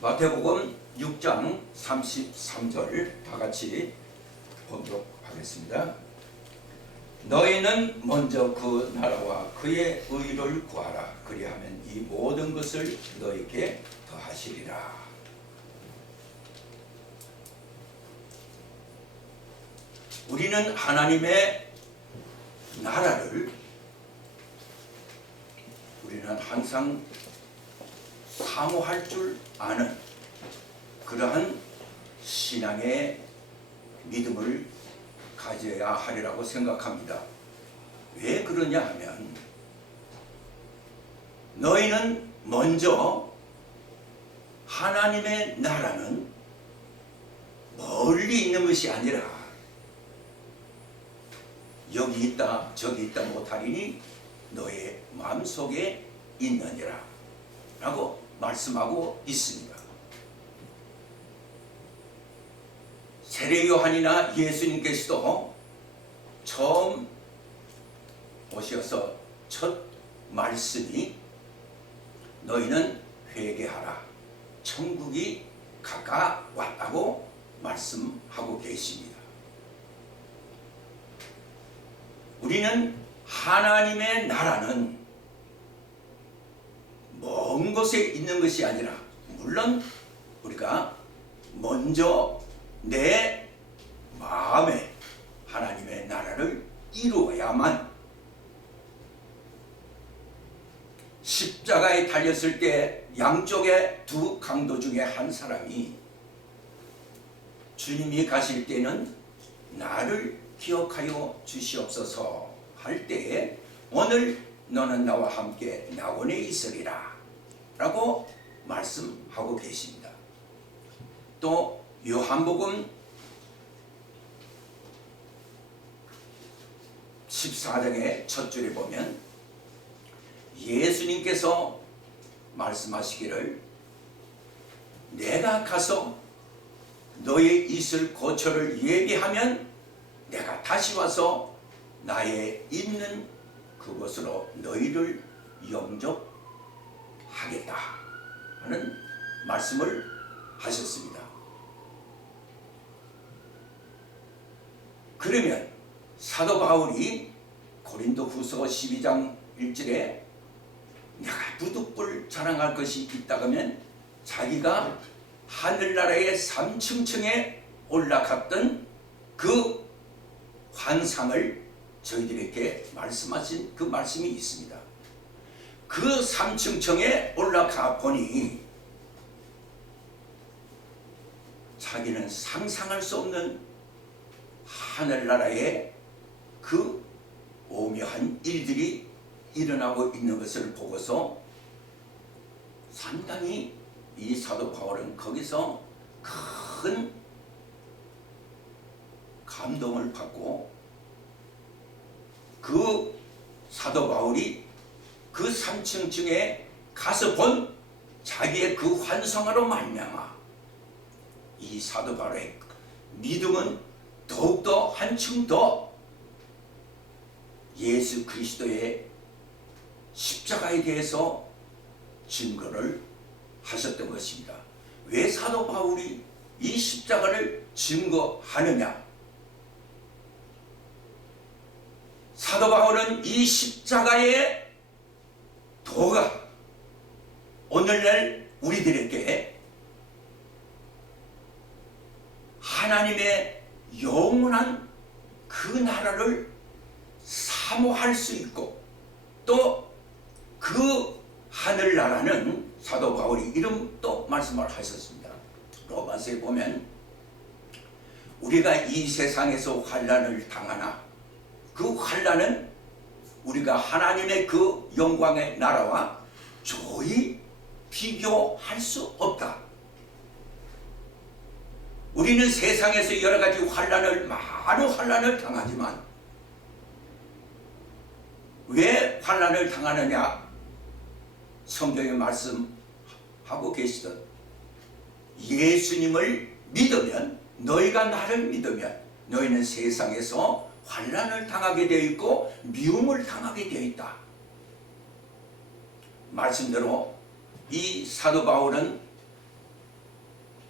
마태복음 6장 33절 다 같이 보도록 하겠습니다. 너희는 먼저 그 나라와 그의 의를 구하라. 그리하면 이 모든 것을 너희에게 더하시리라. 우리는 하나님의 나라를 우리는 항상 사모할 줄 아는 그러한 신앙의 믿음을 가져야 하리라고 생각합니다. 왜 그러냐 하면 너희는 먼저 하나님의 나라는 멀리 있는 것이 아니라 여기 있다 저기 있다 못하리니 너의 마음속에 있느니라 라고 말씀하고 있습니다. 세례 요한이나 예수님께서도 처음 오셔서 첫 말씀이 너희는 회개하라. 천국이 가까웠다고 말씀하고 계십니다. 우리는 하나님의 나라는 먼 곳에 있는 것이 아니라 물론 우리가 먼저 내 마음에 하나님의 나라를 이루어야만 십자가에 달렸을 때 양쪽에 두 강도 중에 한 사람이 주님이 가실 때는 나를 기억하여 주시옵소서 할 때에 오늘 너는 나와 함께 낙원에 있으리라 라고 말씀하고 계십니다. 또 요한복음 14장의 첫 줄에 보면 예수님께서 말씀하시기를 내가 가서 너의 있을 고초를 얘기하면 내가 다시 와서 나의 있는 그곳으로 너희를 영접하겠다 하는 말씀을 하셨습니다. 그러면 사도 바울이 고린도 후서 12장 1절에 내가 부득불 자랑할 것이 있다 하면 자기가 하늘나라의 3층층에 올라갔던 그 환상을 저희들에게 말씀하신 그 말씀이 있습니다. 그 3층층에 올라가 보니 자기는 상상할 수 없는 하늘나라의 그 오묘한 일들이 일어나고 있는 것을 보고서 상당히 이 사도 바울은 거기서 큰 감동을 받고 그 사도 바울이 그 3층층에 가서 본 자기의 그 환상으로 말미암아 이 사도 바울의 믿음은 더욱더 한층 더 예수 그리스도의 십자가에 대해서 증거를 하셨던 것입니다. 왜 사도 바울이 이 십자가를 증거하느냐? 사도 바울은 이 십자가의 도가 오늘날 우리들에게 하나님의 영원한 그 나라를 사모할 수 있고 또 그 하늘나라는 사도 바울이 이름 또 말씀을 하셨습니다. 로마서에 보면 우리가 이 세상에서 환난을 당하나 그 환난은 우리가 하나님의 그 영광의 나라와 조이 비교할 수 없다. 우리는 세상에서 여러 가지 많은 환난을 당하지만 왜 환난을 당하느냐? 성경에 말씀하고 계시던 예수님을 믿으면 너희가 나를 믿으면 너희는 세상에서 환난을 당하게 되어 있고 미움을 당하게 되어 있다. 말씀대로 이 사도 바울은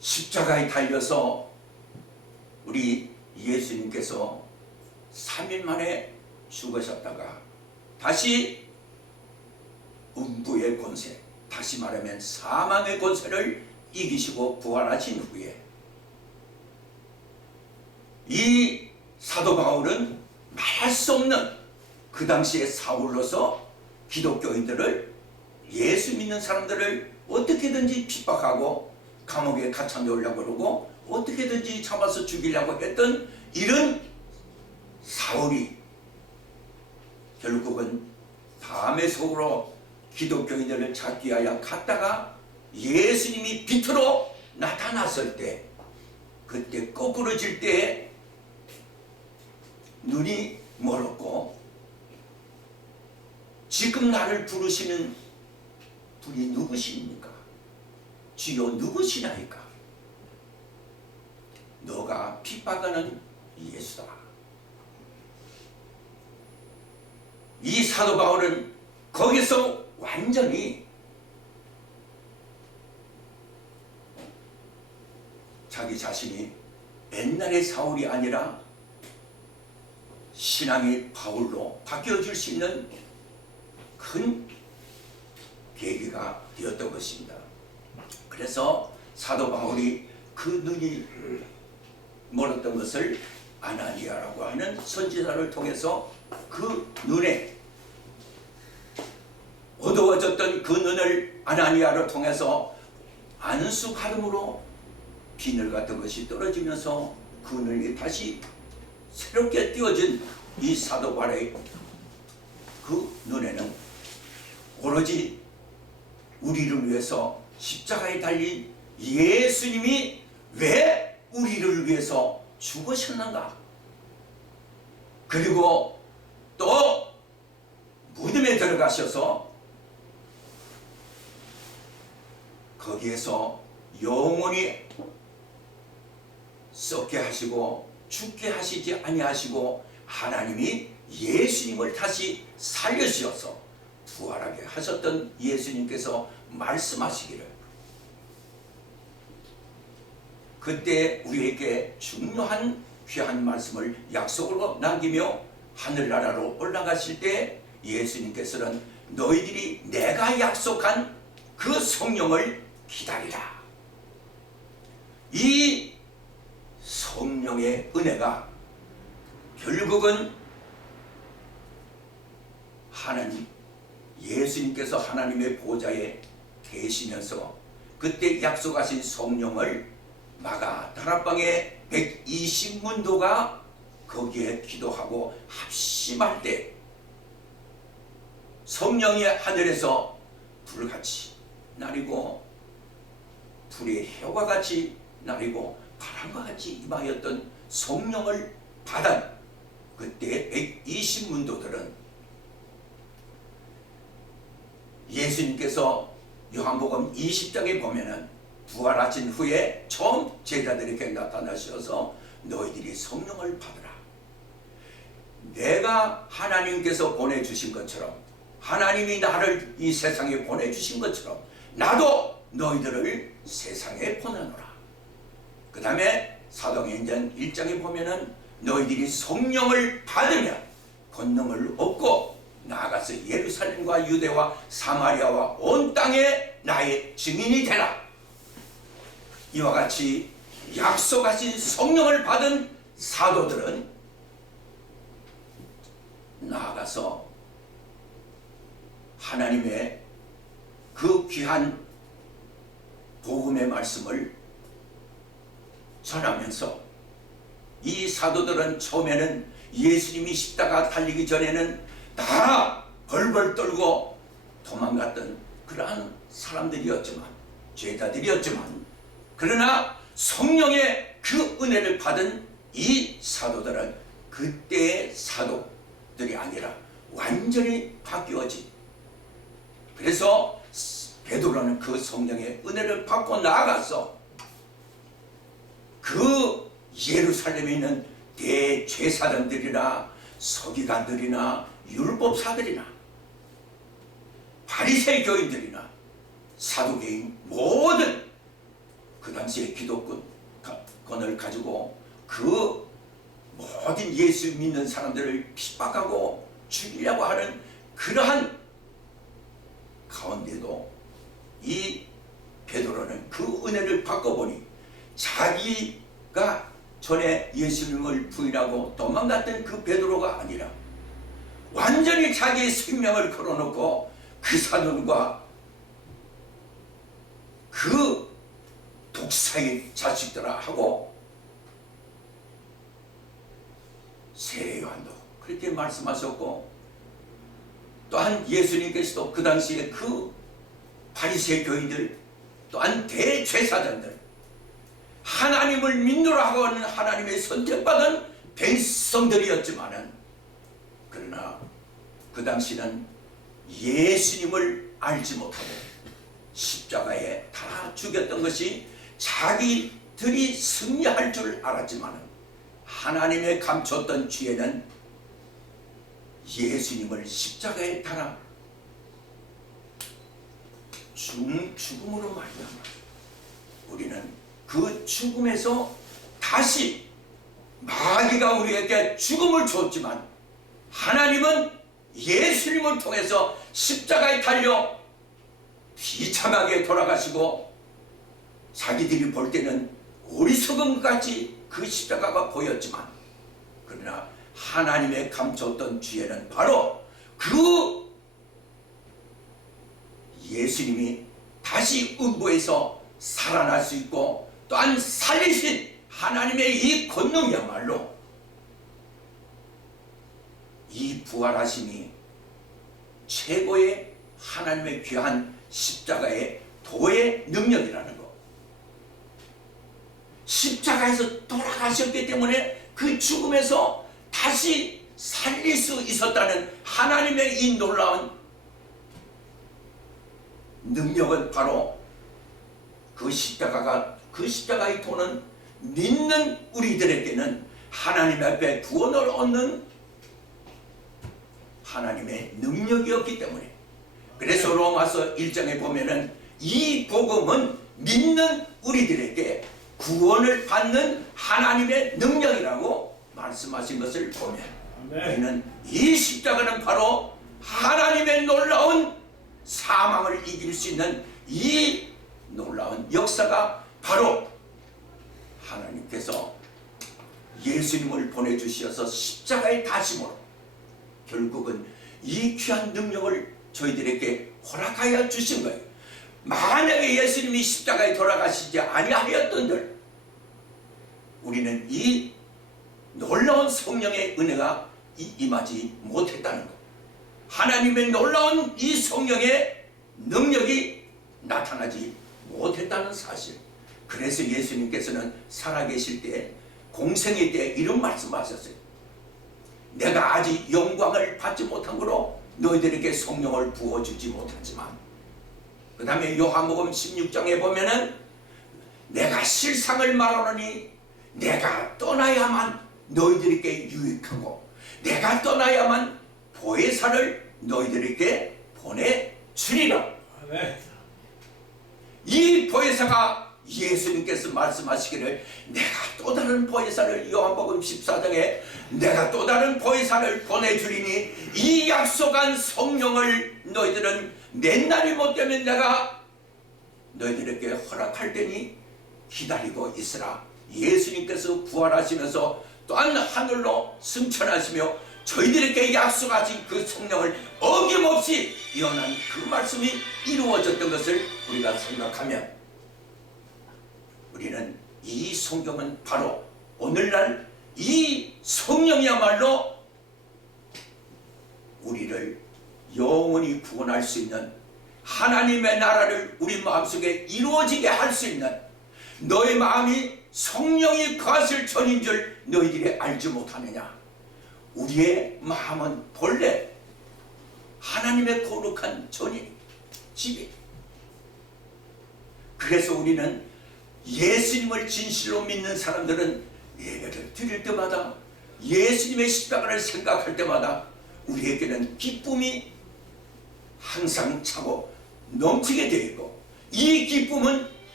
십자가에 달려서 우리 예수님께서 3일 만에 죽으셨다가 다시 음부의 권세, 다시 말하면 사망의 권세를 이기시고 부활하신 후에 이 사도 바울은 말할 수 없는 그 당시에 사울로서 기독교인들을, 예수 믿는 사람들을 어떻게든지 핍박하고 감옥에 갇혀 놓으려고 그러고 어떻게든지 잡아서 죽이려고 했던 이런 사울이 결국은 다메섹으로 기독교인들을 찾기 위하여 갔다가 예수님이 빛으로 나타났을 때, 그때 거꾸로질 때 눈이 멀었고, 지금 나를 부르시는 분이 누구십니까? 주여 누구시나이까? 너가 핍박하는 예수다. 이 사도 바울은 거기서 완전히 자기 자신이 옛날의 사울이 아니라 신앙의 바울로 바뀌어질 수 있는 큰 계기가 되었던 것입니다. 그래서 사도 바울이 그 눈이 멀었던 것을 아나니아라고 하는 선지자를 통해서 그 눈에 어두워졌던 그 눈을 아나니아를 통해서 안수 가름으로 비늘 같은 것이 떨어지면서 그 눈이 다시 새롭게 띄어진 이 사도 바울의 그 눈에는 오로지 우리를 위해서 십자가에 달린 예수님이 왜 우리를 위해서 죽으셨는가, 그리고 또 무덤에 들어가셔서 거기에서 영원히 썩게 하시고 죽게 하시지 아니하시고 하나님이 예수님을 다시 살려주셔서 부활하게 하셨던 예수님께서 말씀하시기를, 그때 우리에게 중요한 귀한 말씀을 약속으로 남기며 하늘나라로 올라가실 때 예수님께서는 너희들이 내가 약속한 그 성령을 기다리라. 이 성령의 은혜가 결국은 하나님, 예수님께서 하나님의 보좌에 계시면서 그때 약속하신 성령을 마가 다락방의 120문도가 거기에 기도하고 합심할 때 성령이 하늘에서 불같이 나리고 불의 해와 같이 나리고 바람과 같이 임하였던 성령을 받은 그때 120문도들은 예수님께서 요한복음 20장에 보면은 부활하신 후에 처음 제자들에게 나타나셔서 너희들이 성령을 받으라. 내가 하나님께서 보내주신 것처럼, 하나님이 나를 이 세상에 보내주신 것처럼 나도 너희들을 세상에 보내노라. 그 다음에 사도행전 1장에 보면은 너희들이 성령을 받으면 권능을 얻고 나아가서 예루살렘과 유대와 사마리아와 온 땅에 나의 증인이 되라. 이와 같이 약속하신 성령을 받은 사도들은 나아가서 하나님의 그 귀한 복음의 말씀을 전하면서, 이 사도들은 처음에는 예수님이 십자가 달리기 전에는 다 벌벌 떨고 도망갔던 그러한 사람들이었지만, 죄자들이었지만, 그러나 성령의 그 은혜를 받은 이 사도들은 그때의 사도들이 아니라 완전히 바뀌어진, 그래서 베드로는 그 성령의 은혜를 받고 나아가서 그 예루살렘에 있는 대제사장들이나 서기관들이나 율법사들이나 바리새인 교인들이나 사두개인 모든 그 당시에 기독권을 가지고 그 모든 예수 믿는 사람들을 핍박하고 죽이려고 하는 그러한 가운데도 이 베드로는 그 은혜를 바꿔보니 자기가 전에 예수님을 부인하고 도망갔던 그 베드로가 아니라 완전히 자기의 생명을 걸어놓고 그 사돈과 그 독사의 자식들아 하고 세례 요한도 그렇게 말씀하셨고, 또한 예수님께서도 그 당시에 그 바리새 교인들, 또한 대제사장들, 하나님을 믿노라 하고 하는 하나님의 선택받은 백성들이었지만은, 그러나 그 당시는 예수님을 알지 못하고 십자가에 다 죽였던 것이 자기들이 승리할 줄 알았지만은, 하나님의 감췄던 죄는 예수님을 십자가에 달아 죽음으로 말미암아 우리는 그 죽음에서 다시, 마귀가 우리에게 죽음을 줬지만 하나님은 예수님을 통해서 십자가에 달려 비참하게 돌아가시고, 자기들이 볼 때는 어리석음같이 그 십자가가 보였지만, 그러나 하나님의 감췄던 죄는 바로 그 예수님이 다시 음부에서 살아날 수 있고, 또한 살리신 하나님의 이 권능이야말로, 이 부활하심이 최고의 하나님의 귀한 십자가의 도의 능력이라는 것. 십자가에서 돌아가셨기 때문에 그 죽음에서 다시 살릴 수 있었다는 하나님의 이 놀라운 능력은 바로 그 십자가의 도는 믿는 우리들에게는 하나님 앞에 구원을 얻는 하나님의 능력이었기 때문에, 그래서 로마서 1장에 보면은 이 복음은 믿는 우리들에게 구원을 받는 하나님의 능력이라고 말씀하신 것을 보면, 우리는 이 십자가는 바로 하나님의 놀라운 사망을 이길 수 있는 이 놀라운 역사가, 바로 하나님께서 예수님을 보내주셔서 십자가의 다심으로 결국은 이 귀한 능력을 저희들에게 허락하여 주신 거예요. 만약에 예수님이 십자가에 돌아가시지 아니하였던들 우리는 이 놀라운 성령의 은혜가 임하지 못했다는 것, 하나님의 놀라운 이 성령의 능력이 나타나지 못했다는 사실. 그래서 예수님께서는 살아계실 때, 공생의 때 이런 말씀하셨어요. 내가 아직 영광을 받지 못한 거로 너희들에게 성령을 부어주지 못하지만, 그 다음에 요한복음 16장에 보면은 내가 실상을 말하노니 내가 떠나야만 너희들에게 유익하고 내가 떠나야만 보혜사를 너희들에게 보내주리라. 이 보혜사가 예수님께서 말씀하시기를, 내가 또 다른 보혜사를, 요한복음 14장에 내가 또 다른 보혜사를 보내주리니 이 약속한 성령을 너희들은 몇 날이 못 되면 내가 너희들에게 허락할 테니 기다리고 있으라. 예수님께서 부활하시면서 또한 하늘로 승천하시며 저희들에게 약속하신 그 성령을 어김없이 예언한 그 말씀이 이루어졌던 것을 우리가 생각하면, 우리는 이 성경은 바로 오늘날 이 성령이야말로 우리를 영원히 구원할 수 있는, 하나님의 나라를 우리 마음속에 이루어지게 할 수 있는, 너의 마음이 성령이 거하실 전인 줄 너희들이 알지 못하느냐. 우리의 마음은 본래 하나님의 거룩한 전이 집이. 그래서 우리는 예수님을 진실로 믿는 사람들은 예배를 드릴 때마다, 예수님의 십자가를 생각할 때마다 우리에게는 기쁨이 항상 차고 넘치게 되어 있고, 이 기쁨은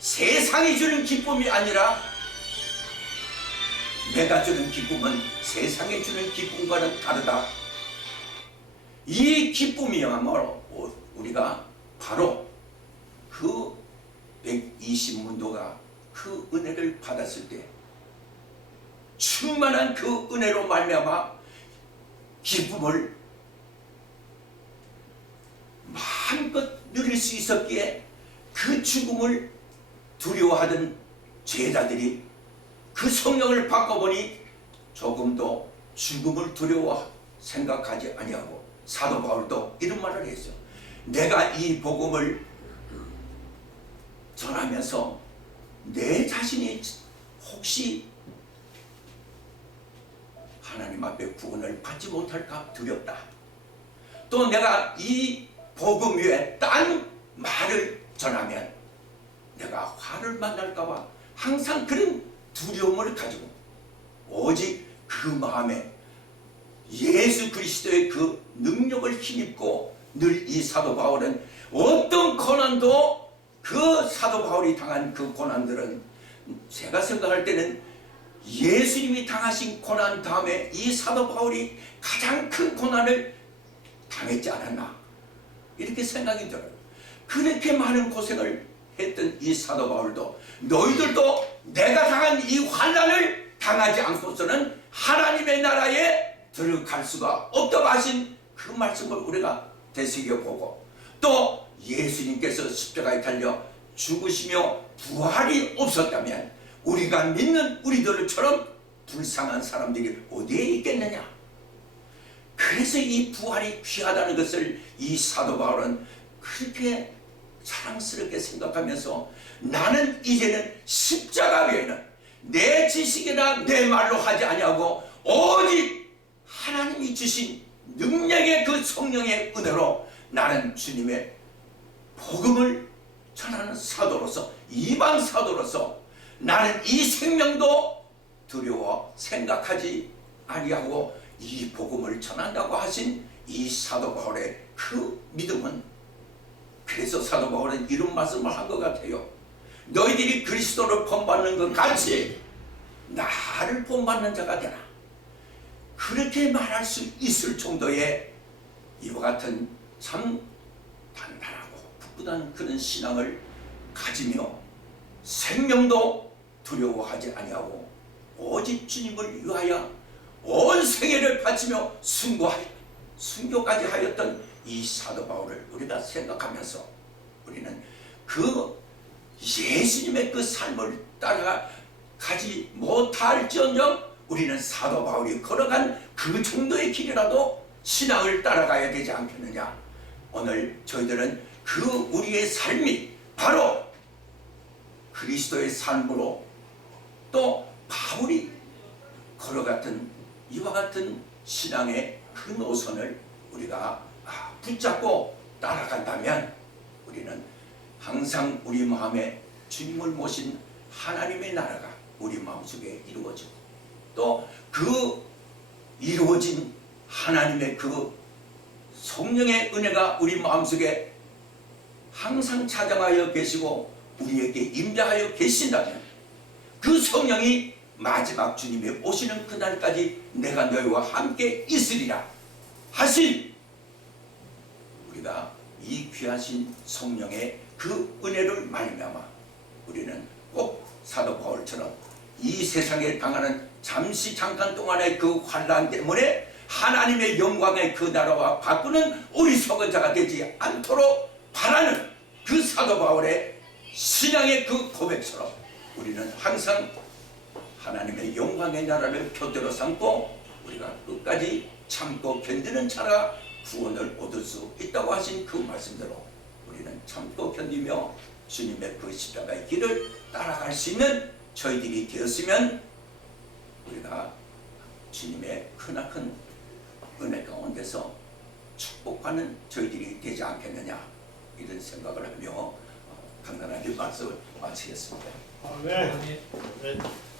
세상이 주는 기쁨이 아니라 내가 주는 기쁨은 세상이 주는 기쁨과는 다르다. 이 기쁨이야말로 우리가 바로 그 120문도가 그 은혜를 받았을 때 충만한 그 은혜로 말미암아 기쁨을 마음껏 누릴 수 있었기에 그 죽음을 두려워하던 제자들이 그 성령을 바꿔보니 조금도 죽음을 두려워 생각하지 아니하고 사도 바울도 이런 말을 했죠. 내가 이 복음을 전하면서 내 자신이 혹시 하나님 앞에 구원을 받지 못할까 두렵다. 또 내가 이 복음 위에 딴 말을 전하면 내가 화를 만날까봐 항상 그런 두려움을 가지고 오직 그 마음에 예수 그리스도의 그 능력을 힘입고 늘 이 사도 바울은 어떤 고난도 그 사도 바울이 당한 그 고난들은 제가 생각할 때는 예수님이 당하신 고난 다음에 이 사도 바울이 가장 큰 고난을 당했지 않았나 이렇게 생각이 들어요. 그렇게 많은 고생을 했던 이 사도 바울도 너희들도 내가 당한 이 환난을 당하지 않고서는 하나님의 나라에 들어갈 수가 없다고 하신 그 말씀을 우리가 되새겨보고 또 예수님께서 십자가에 달려 죽으시며 부활이 없었다면 우리가 믿는 우리들처럼 불쌍한 사람들이 어디에 있겠느냐. 그래서 이 부활이 귀하다는 것을 이 사도 바울은 그렇게 사랑스럽게 생각하면서 나는 이제는 십자가 외에는 내 지식이나 내 말로 하지 아니하고 오직 하나님이 주신 능력의 그 성령의 은혜로 나는 주님의 복음을 전하는 사도로서 이방 사도로서 나는 이 생명도 두려워 생각하지 아니하고 이 복음을 전한다고 하신 이 사도 바울의 그 믿음은 그래서 사도 바울은 이런 말씀을 한 것 같아요. 너희들이 그리스도를 본받는 것 같이 나를 본받는 자가 되라. 그렇게 말할 수 있을 정도의 이와 같은 참 단단하고 굳건한 그런 신앙을 가지며 생명도 두려워하지 아니하고 오직 주님을 위하여 온 생애를 바치며 순교까지 하였던 이 사도 바울을 우리가 생각하면서 우리는 그 예수님의 그 삶을 따라가지 못할지언정 우리는 사도 바울이 걸어간 그 정도의 길이라도 신앙을 따라가야 되지 않겠느냐. 오늘 저희들은 그 우리의 삶이 바로 그리스도의 삶으로 또 바울이 걸어갔던 이와 같은 신앙의 그 노선을 우리가 붙잡고 따라간다면 우리는 항상 우리 마음에 주님을 모신 하나님의 나라가 우리 마음속에 이루어지고 또 그 이루어진 하나님의 그 성령의 은혜가 우리 마음속에 항상 찾아가여 계시고 우리에게 임재하여 계신다면 그 성령이 마지막 주님이 오시는 그날까지 내가 너희와 함께 있으리라 하신 우리가 이 귀하신 성령의 그 은혜를 말미암아 우리는 꼭 사도 바울처럼 이 세상에 당하는 잠깐 동안의 그 환난 때문에 하나님의 영광의 그 나라와 바꾸는 어리석은 자가 되지 않도록 바라는 그 사도 바울의 신앙의 그 고백처럼 우리는 항상 하나님의 영광의 나라를 표대로 삼고 우리가 끝까지 참고 견디는 자라 구원을 얻을 수 있다고 하신 그 말씀대로 우리는 참고 견디며 주님의 그 십자가의 길을 따라갈 수 있는 저희들이 되었으면 우리가 주님의 크나큰 은혜 가운데서 축복하는 저희들이 되지 않겠느냐 이런 생각을 하며 간단하게 말씀을 마치겠습니다. 아멘.